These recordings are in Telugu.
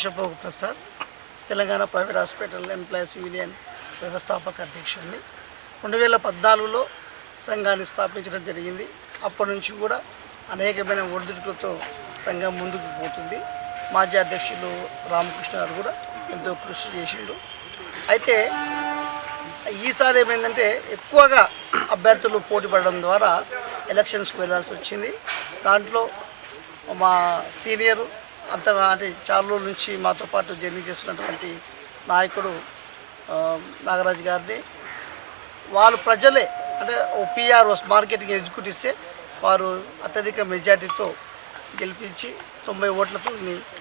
Kashapogu Prasad Telangana private hospital employees union వ్యవస్థాపక అధ్యక్షుడిని. రెండు వేల పద్నాలుగులో సంఘాన్ని స్థాపించడం జరిగింది. అప్పటి నుంచి కూడా అనేకమైన ఒడిదుడుకులతో సంఘం ముందుకు పోతుంది. మాజీ అధ్యక్షులు రామకృష్ణ గారు కూడా ఎంతో కృషి చేసిండు. అయితే ఈసారి ఏమైందంటే ఎక్కువగా అభ్యర్థులు పోటీ పడడం ద్వారా ఎలక్షన్స్కి వెళ్ళాల్సి వచ్చింది. దాంట్లో మా సీనియరు అంతగా అంటే చాలా రోజుల నుంచి మాతో పాటు జర్నీ చేస్తున్నటువంటి నాయకుడు నాగరాజు గారిని. వాళ్ళు ప్రజలే అంటే ఓ పిఆర్ఓస్ మార్కెటింగ్ ఎగ్జిక్యూటివ్సే వారు అత్యధిక మెజార్టీతో గెలిపించి తొంభై ఓట్లతో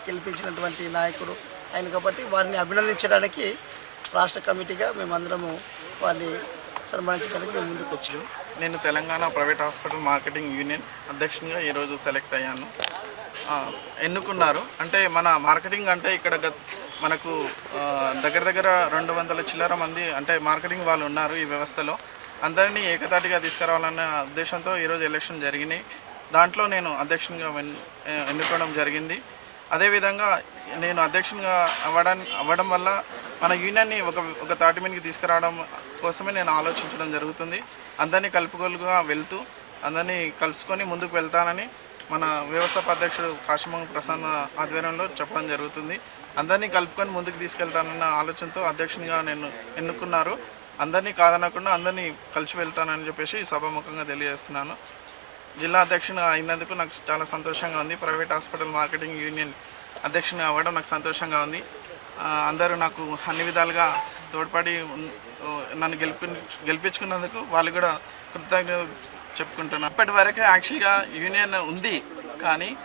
గెలిపించినటువంటి నాయకుడు ఆయన కాబట్టి వారిని అభినందించడానికి రాష్ట్ర కమిటీగా మేమందరము వారిని సన్మానించడానికి మేము ముందుకు వచ్చాము నేను Telangana private hospital marketing union అధ్యక్షునిగా ఈరోజు సెలెక్ట్ అయ్యాను. ఎన్నుకున్నారు? అంటే మన మార్కెటింగ్ అంటే ఇక్కడ మనకు దగ్గర దగ్గర రెండు వందల చిల్లర మంది అంటే మార్కెటింగ్ వాళ్ళు ఉన్నారు ఈ వ్యవస్థలో. అందరినీ ఏకతాటిగా తీసుకురావాలన్న ఉద్దేశంతో ఈరోజు ఎలక్షన్ జరిగినాయి. దాంట్లో నేను అధ్యక్షునిగా ఎన్నుకోవడం జరిగింది. అదేవిధంగా నేను అధ్యక్షునిగా అవ్వడం అవ్వడం వల్ల మన యూనియన్ని ఒక ఒక తాటి మీదకి తీసుకురావడం కోసమే నేను ఆలోచించడం జరుగుతుంది. అందరినీ కలుపుకోలుగా వెళ్తూ అందరినీ కలుసుకొని ముందుకు వెళ్తానని మన వ్యవస్థాప అధ్యక్షుడు కాశమంగ ప్రసన్న ఆధ్వర్యంలో చెప్పడం జరుగుతుంది. అందరినీ కలుపుకొని ముందుకు తీసుకెళ్తానన్న ఆలోచనతో అధ్యక్షునిగా నేను ఎన్నుకున్నారు. అందరినీ కాదనకుండా అందరినీ కలిసి వెళ్తానని చెప్పేసి సభాముఖంగా తెలియజేస్తున్నాను. జిల్లా అధ్యక్షుని అయినందుకు నాకు చాలా సంతోషంగా ఉంది. ప్రైవేట్ హాస్పిటల్ మార్కెటింగ్ యూనియన్ అధ్యక్షుని అవ్వడం నాకు సంతోషంగా ఉంది. అందరూ నాకు అన్ని విధాలుగా తోడ్పడి ఉన్- నన్ను గెలిపి గెలిపించుకున్నందుకు వాళ్ళు కూడా కృతజ్ఞత చెప్పుకుంటున్నాను. ఇప్పటి వరకు యాక్చువల్గా యూనియన్ ఉంది కానీ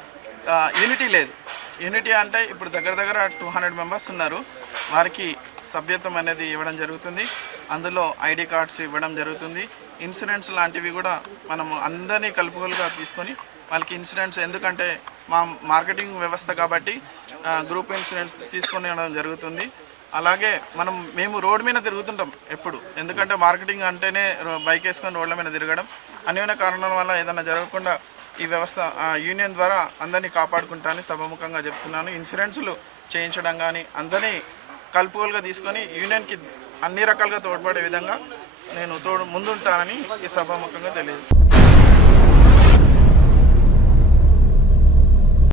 యూనిటీ లేదు. యూనిటీ అంటే ఇప్పుడు దగ్గర దగ్గర టూ హండ్రెడ్ మెంబర్స్ ఉన్నారు. వారికి సభ్యత్వం అనేది ఇవ్వడం జరుగుతుంది. అందులో ఐడి కార్డ్స్ ఇవ్వడం జరుగుతుంది. ఇన్సూరెన్స్ లాంటివి కూడా మనము అందరినీ కలుపుకలుగా తీసుకొని వాళ్ళకి ఇన్సూరెన్స్ ఎందుకంటే మా మార్కెటింగ్ వ్యవస్థ కాబట్టి గ్రూప్ ఇన్సూరెన్స్ తీసుకొని ఇవ్వడం జరుగుతుంది. అలాగే మనం మేము రోడ్ మీద తిరుగుతుంటాం ఎప్పుడు. ఎందుకంటే మార్కెటింగ్ అంటేనే రో- బైక్ వేసుకొని రోడ్ల మీద తిరగడం. అన్యోన్య కారణాల వల్ల ఏదైనా జరగకుండా ఈ వ్యవస్థ ఆ, యూనియన్ ద్వారా అందరినీ కాపాడుకుంటానని సభముఖంగా చెప్తున్నాను. ఇన్సూరెన్సులు చేయించడం కానీ అందరినీ కలుపుకోలుగా తీసుకొని యూనియన్కి అన్ని రకాలుగా తోడ్పడే విధంగా నేను తోడు ముందుంటానని ఈ సభాముఖంగా తెలియజేస్తాను